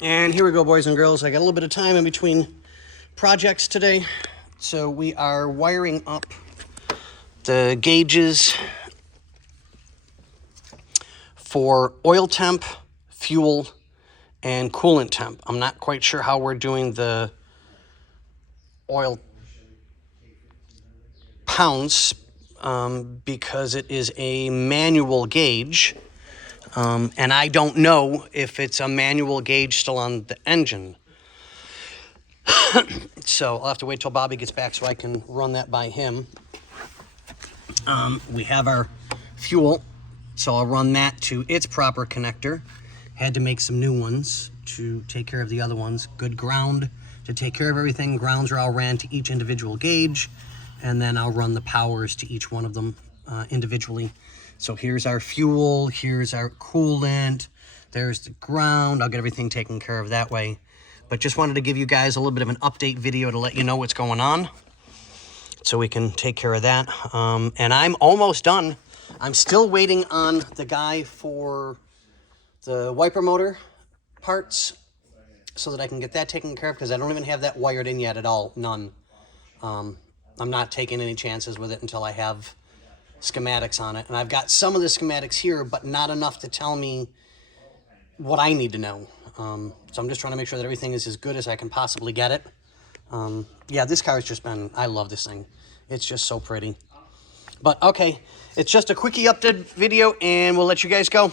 And here we go, boys and girls. I got a little bit of time in between projects today. So we are wiring up the gauges for oil temp, fuel, and coolant temp. I'm not quite sure how we're doing the oil pounds because it is a manual gauge. And I don't know if it's a manual gauge still on the engine. So I'll have to wait till Bobby gets back so I can run that by him. We have our fuel, so I'll run that to its proper connector. Had to make some new ones to take care of the other ones. Good ground to take care of everything. Grounds are all ran to each individual gauge, and then I'll run the powers to each one of them individually. So here's our fuel, here's our coolant, there's the ground. I'll get everything taken care of that way. But just wanted to give you guys a little bit of an update video to let you know what's going on, so we can take care of that. And I'm almost done. I'm still waiting on the guy for the wiper motor parts so that I can get that taken care of, because I don't even have that wired in yet at all. None. I'm not taking any chances with it until I have schematics on it. And I've got some of the schematics here, but not enough to tell me what I need to know. So I'm just trying to make sure that everything is as good as I can possibly get it. Yeah, this car has just been, I love this thing. It's just so pretty. But okay, it's just a quickie update video, and we'll let you guys go.